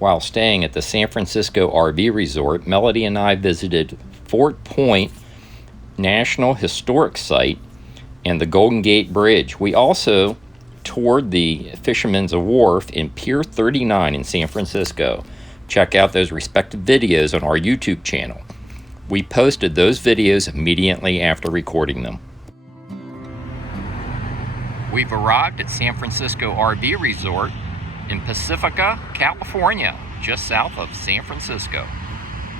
While staying at the San Francisco RV Resort, Melody and I visited Fort Point National Historic Site and the Golden Gate Bridge. We also toured the Fisherman's Wharf and Pier 39 in San Francisco. Check out those respective videos on our YouTube channel. We posted those videos immediately after recording them. We've arrived at San Francisco RV Resort in Pacifica, California, just south of San Francisco.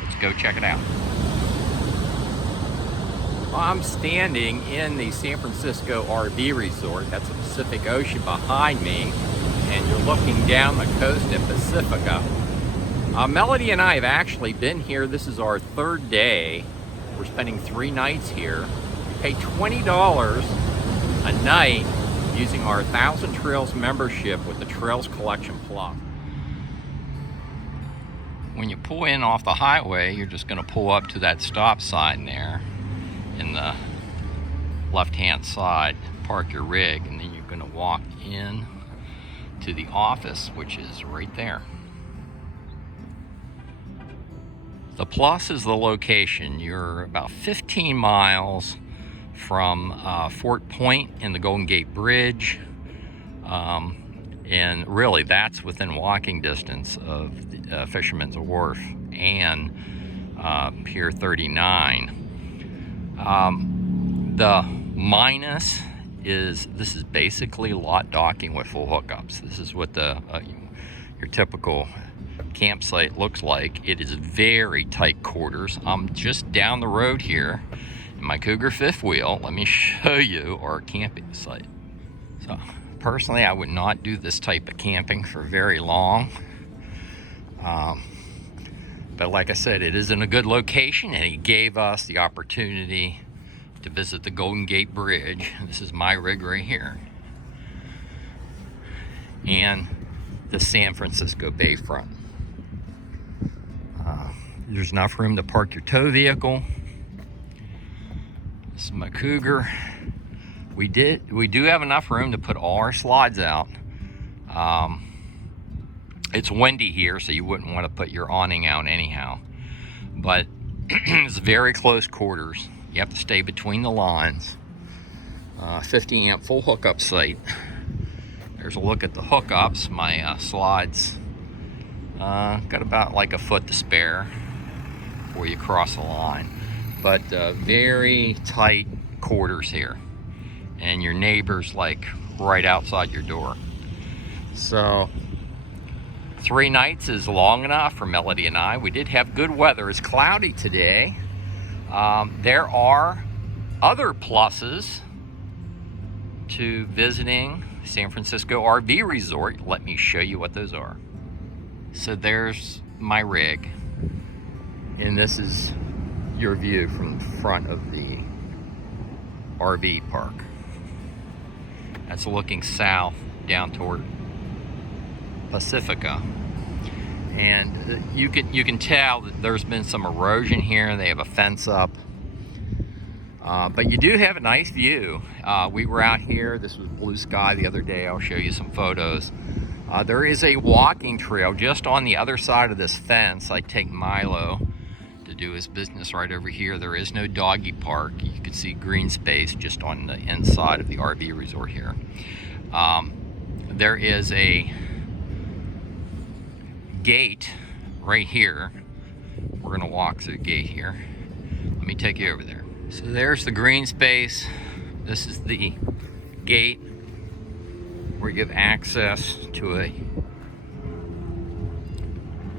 Let's go check it out. I'm standing in the San Francisco RV Resort. That's the Pacific Ocean behind me, and you're looking down the coast at Pacifica. Melody and I have actually been here. This is our third day. We're spending 3 nights here. We pay $20 a night using our 1,000 Trails membership with the Trails Collection Plus. When you pull in off the highway, you're just going to pull up to that stop sign there in the left-hand side, park your rig, and then you're going to walk in to the office, which is right there. The Plus is the location. You're about 15 miles from Fort Point and the Golden Gate Bridge, and really that's within walking distance of the Fisherman's Wharf and Pier 39. The minus is this is basically lot docking with full hookups. This is what the your typical campsite looks like. It is very tight quarters. I'm just down the road here in my Cougar fifth wheel. Let me show you our camping site. So personally, I would not do this type of camping for very long. But like I said, it is in a good location, and he gave us the opportunity to visit the Golden Gate Bridge. This is my rig right here. And the San Francisco Bayfront. There's enough room to park your tow vehicle. This is my Cougar. We do have enough room to put all our slides out. It's windy here, so you wouldn't want to put your awning out anyhow. But it's very close quarters. You have to stay between the lines. 50 amp full hookup site. There's a look at the hookups. My slides got about like a foot to spare before you cross the line. But very tight quarters here. And your neighbor's like right outside your door. So 3 nights is long enough for Melody and I. We did have good weather. It's cloudy today. There are other pluses to visiting San Francisco RV Resort. Let me show you what those are. So there's my rig, and this is your view from the front of the RV park. That's looking south down toward Pacifica, and you can tell that there's been some erosion here. They have a fence up, but you do have a nice view. We were out here. This was blue sky the other day. I'll show you some photos. There is a walking trail just on the other side of this fence. I take Milo to do his business right over here. There is no doggy park. You can see green space just on the inside of the RV resort here. There is a gate right here. We're gonna walk through the gate here. Let me take you over there. So there's the green space. This is the gate where you have access to a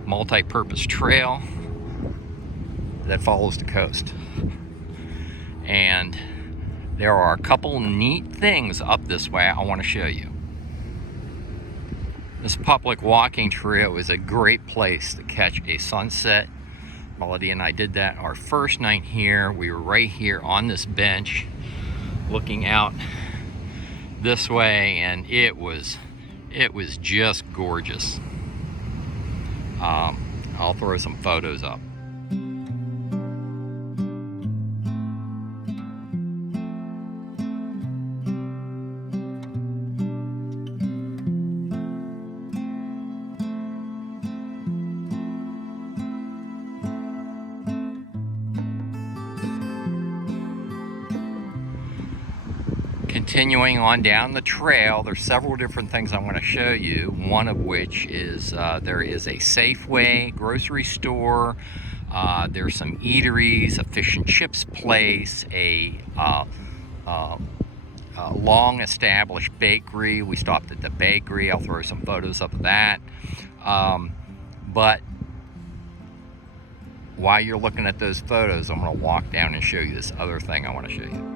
multi-purpose trail that follows the coast. And there are a couple neat things up this way I want to show you. This public walking trail is a great place to catch a sunset. Melody and I did that our first night here. We were right here on this bench looking out this way, and it was just gorgeous. I'll throw some photos up. continuing on down the trail, there's several different things I want to show you. One of which is there is a Safeway grocery store. There's some eateries, a fish and chips place, a long established bakery. We stopped at the bakery. I'll throw some photos up of that. But while you're looking at those photos, I'm going to walk down and show you this other thing I want to show you.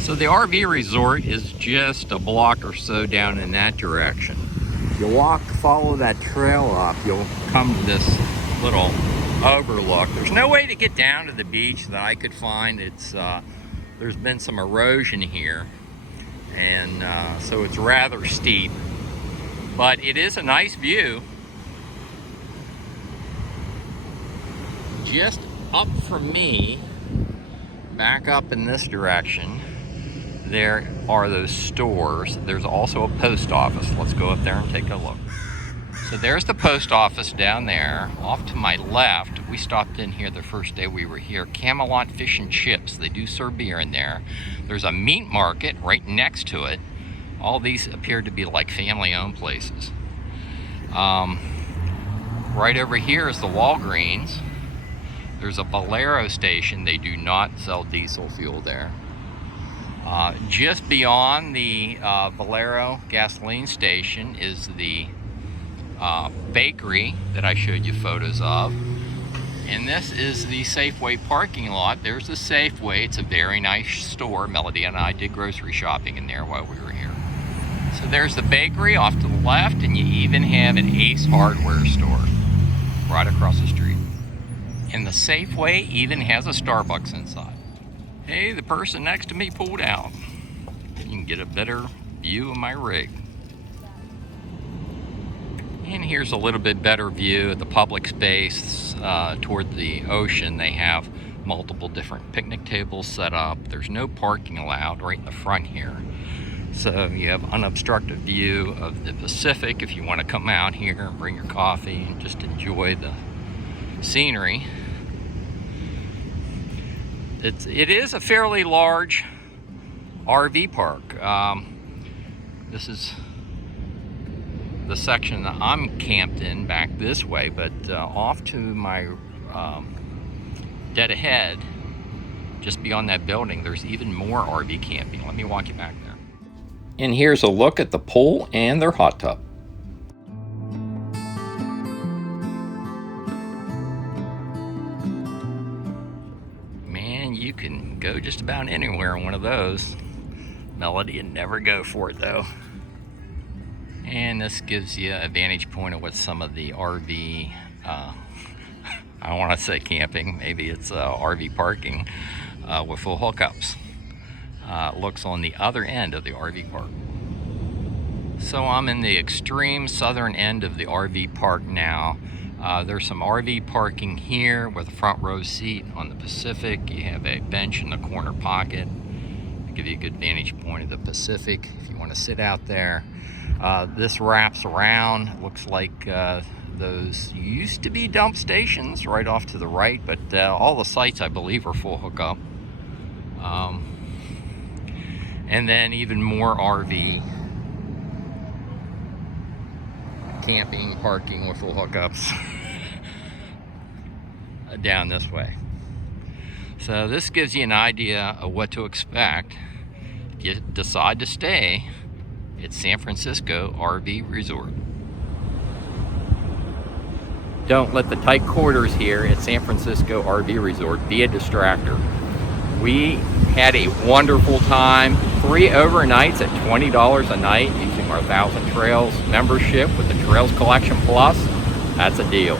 So the RV resort is just a block or so down in that direction. You follow that trail up, you'll come to this little overlook. There's no way to get down to the beach that I could find. There's been some erosion here, and so it's rather steep, but it is a nice view. Just up from me, back up in this direction, there are those stores. There's also a post office. Let's go up there and take a look. So there's the post office down there. Off to my left, we stopped in here the first day we were here. Camelot Fish and Chips. They do serve beer in there. There's a meat market right next to it. All these appear to be like family-owned places. Right over here is the Walgreens. There's a Valero station. They do not sell diesel fuel there. Just beyond the Valero gasoline station is the bakery that I showed you photos of. And this is the Safeway parking lot. There's the Safeway. It's a very nice store. Melody and I did grocery shopping in there while we were here. So there's the bakery off to the left, and you even have an Ace Hardware store right across the street. And the Safeway even has a Starbucks inside. Hey, the person next to me pulled out. You can get a better view of my rig. And here's a little bit better view of the public space toward the ocean. They have multiple different picnic tables set up. There's no parking allowed right in the front here. So you have unobstructed view of the Pacific if you want to come out here and bring your coffee and just enjoy the scenery. It is a fairly large RV park. This is the section that I'm camped in back this way, but off to my dead ahead, just beyond that building, there's even more RV camping. Let me walk you back there. And here's a look at the pool and their hot tub. You can go just about anywhere in one of those. Melody would never go for it though. And this gives you a vantage point of what some of the RV, I don't want to say camping, maybe it's RV parking with full hookups. Looks on the other end of the RV park. So I'm in the extreme southern end of the RV park now. There's some RV parking here with a front row seat on the Pacific. You have a bench in the corner pocket to give you a good vantage point of the Pacific if you want to sit out there. This wraps around. It looks like those used to be dump stations right off to the right, but all the sites I believe are full hookup. And then even more RV camping, parking with full hookups down this way. So this gives you an idea of what to expect if you decide to stay at San Francisco RV Resort. Don't let the tight quarters here at San Francisco RV Resort be a distractor. We had a wonderful time. 3 overnights at $20 a night using our 1,000 Trails membership with the Trails Collection Plus. That's a deal.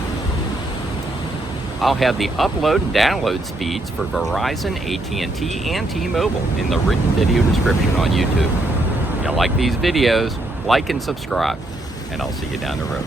I'll have the upload and download speeds for Verizon, AT&T, and T-Mobile in the written video description on YouTube. If you like these videos, like and subscribe, and I'll see you down the road.